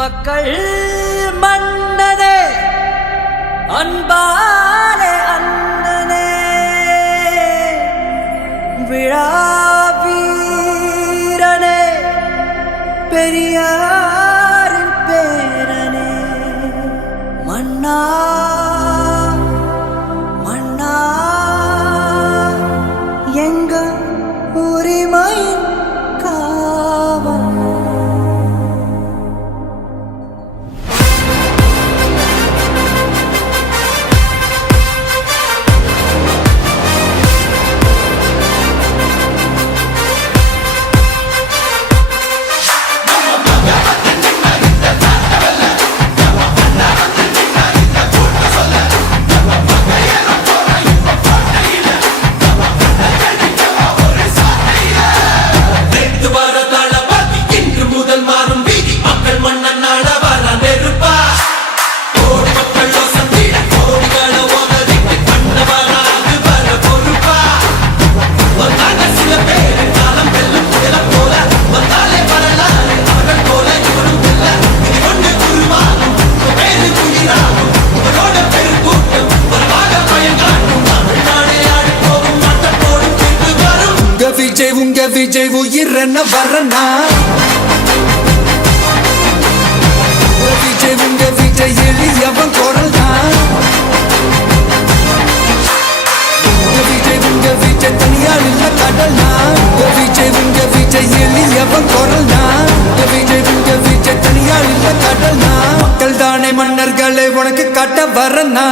மக்கள் மன்னனே அன்பாலே அண்ணனே விழாவீரனே பெரியாரின் பேரனே மன்னா மன்னா எங்க உரிமையின் காவல் உங்க விஜய் உயிரன வரனா உங்க விஜய் எளியவன் குரல் தான் உங்க விஜய் தனியார் இல்ல கடல் உங்க விஜய் எளியவன் குரல் தான் உங்க விஜய் தனியார் இல்ல கடல் மக்கள் தானே மன்னர்களை உனக்கு காட்ட வரனா